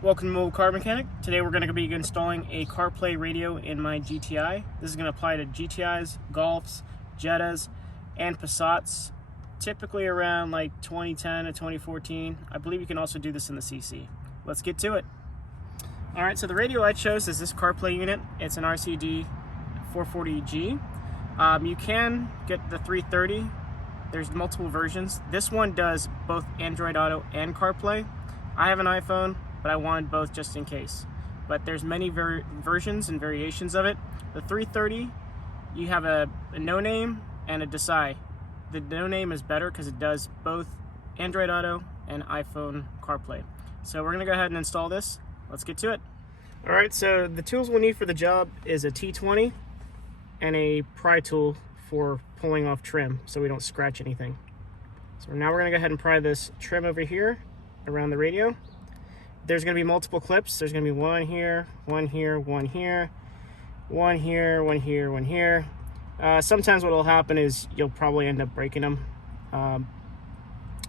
Welcome to Mobile Car Mechanic. Today we're going to be installing a CarPlay radio in my GTI. This is going to apply to GTIs, Golfs, Jettas, and Passats, typically around like 2010 to 2014. I believe you can also do this in the CC. Let's get to it. Alright, so the radio I chose is this CarPlay unit. It's an RCD330. You can get the 330. There's multiple versions. This one does both Android Auto and CarPlay. I have an iPhone, but I wanted both just in case. But there's many versions and variations of it. The 330, you have a no name and a Desai. The no name is better because it does both Android Auto and iPhone CarPlay. So we're gonna go ahead and install this. Let's get to it. All right, so the tools we'll need for the job is a T20 and a pry tool for pulling off trim so we don't scratch anything. So now we're gonna go ahead and pry this trim over here around the radio. There's going to be multiple clips. There's going to be one here, one here, one here, one here, one here, one here. Sometimes what will happen is you'll probably end up breaking them.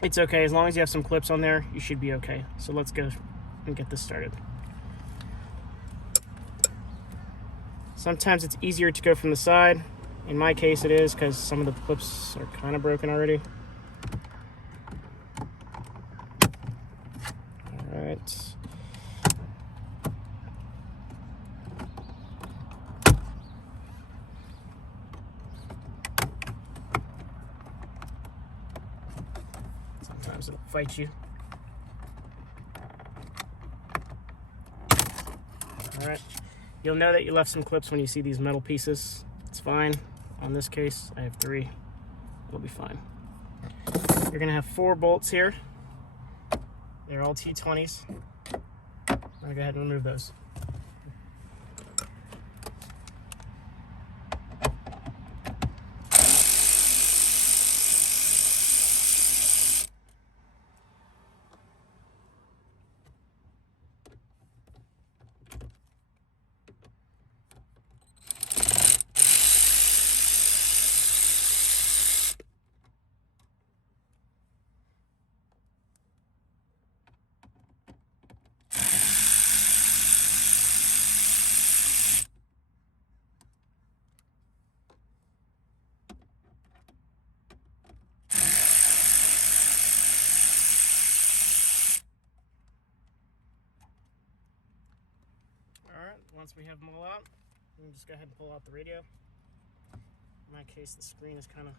It's okay. As long as you have some clips on there, you should be okay. So let's go and get this started. Sometimes it's easier to go from the side. In my case it is because some of the clips are kind of broken already. Alright. Sometimes it'll fight you. Alright. You'll know that you left some clips when you see these metal pieces. It's fine. On this case, I have 3. It'll be fine. You're gonna have 4 bolts here. They're all T20s. I'm gonna go ahead and remove those. Once we have them all out, we can just go ahead and pull out the radio. In my case, the screen is kind of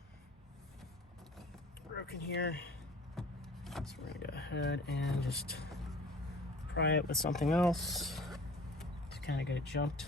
broken here. So we're gonna go ahead and just pry it with something else to kind of get it jumped.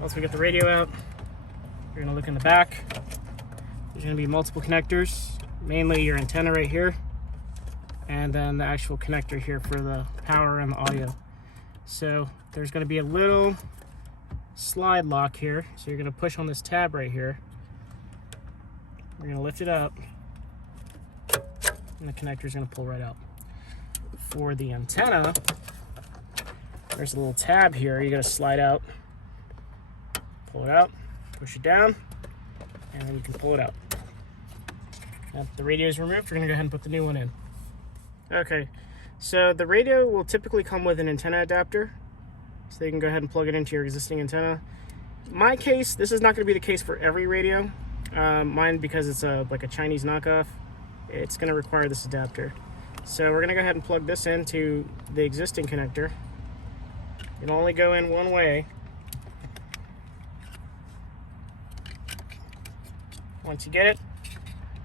Once we get the radio out, you're gonna look in the back. There's gonna be multiple connectors, mainly your antenna right here, and then the actual connector here for the power and the audio. So there's gonna be a little slide lock here. So you're gonna push on this tab right here. We're gonna lift it up, and the connector is gonna pull right out. For the antenna, there's a little tab here. You gotta slide out. Pull it out, push it down, and then you can pull it out. Now the radio is removed, we're gonna go ahead and put the new one in. Okay, so the radio will typically come with an antenna adapter, so you can go ahead and plug it into your existing antenna. In my case, this is not gonna be the case for every radio. Mine, because it's like a Chinese knockoff, it's gonna require this adapter. So we're gonna go ahead and plug this into the existing connector. It'll only go in one way. Once you get it,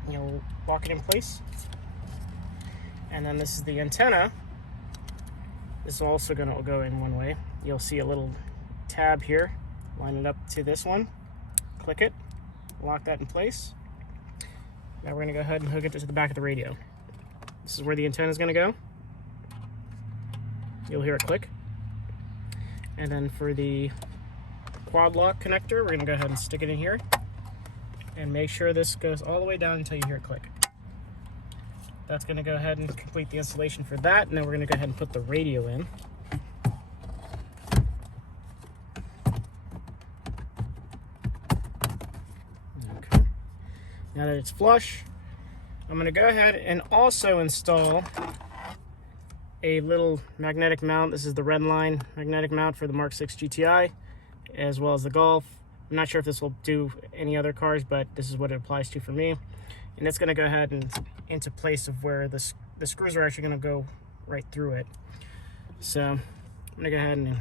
you'll lock it in place. And then this is the antenna. This is also going to go in one way. You'll see a little tab here. Line it up to this one. Click it. Lock that in place. Now we're going to go ahead and hook it to the back of the radio. This is where the antenna is going to go. You'll hear it click. And then for the quad lock connector. We're gonna go ahead and stick it in here and make sure this goes all the way down until you hear it click. That's gonna go ahead and complete the installation for that, and then we're gonna go ahead and put the radio in. Okay. Now that it's flush, I'm gonna go ahead and also install a little magnetic mount. This is the Redline magnetic mount for the Mark 6 GTI, as well as the Golf. I'm not sure if this will do any other cars, but this is what it applies to for me. And it's gonna go ahead and into place of where the screws are actually gonna go right through it. So I'm gonna go ahead and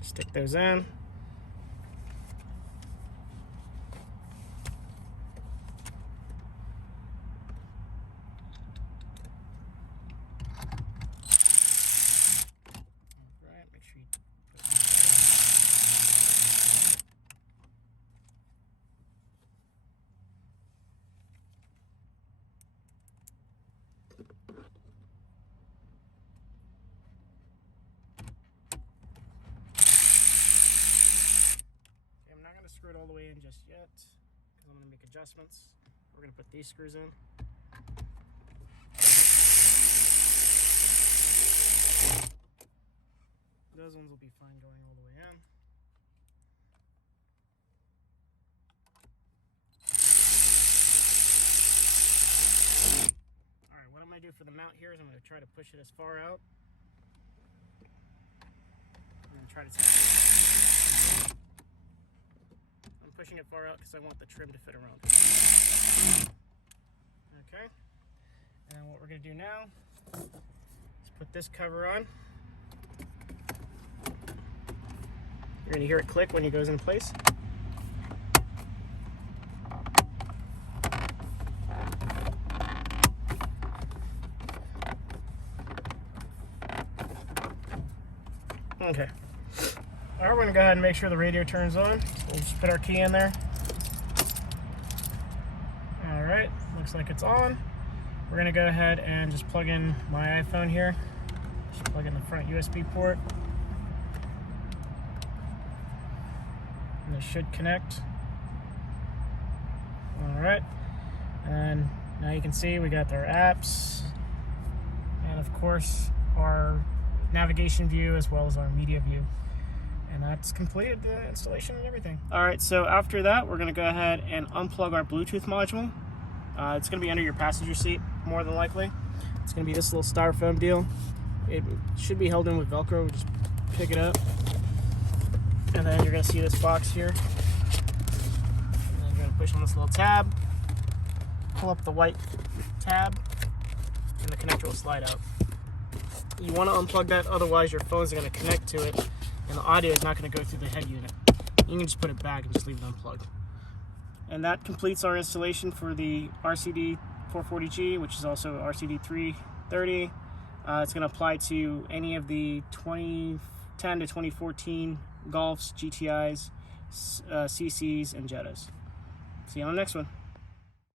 stick those in. Screw it all the way in just yet because I'm going to make adjustments. We're going to put these screws in. Those ones will be fine going all the way in. Alright, what I'm going to do for the mount here is I'm going to try to push it as far out. And then try to pushing it far out because I want the trim to fit around. Okay, and what we're going to do now is put this cover on. You're going to hear it click when it goes in place. Okay. Alright, we're going to go ahead and make sure the radio turns on. We'll just put our key in there. Alright, looks like it's on. We're going to go ahead and just plug in my iPhone here. Just plug in the front USB port. And this should connect. Alright, and now you can see we got our apps, and of course our navigation view as well as our media view. And that's completed the installation and everything. Alright, so after that, we're going to go ahead and unplug our Bluetooth module. It's going to be under your passenger seat, more than likely. It's going to be this little styrofoam deal. It should be held in with Velcro. Just pick it up. And then you're going to see this box here. And then you're going to push on this little tab. Pull up the white tab. And the connector will slide out. You want to unplug that, otherwise your phone's going to connect to it. And the audio is not going to go through the head unit. You can just put it back and just leave it unplugged. And that completes our installation for the RCD440G, which is also RCD330. It's going to apply to any of the 2010 to 2014 Golfs, GTIs, CCs, and Jettas. See you on the next one.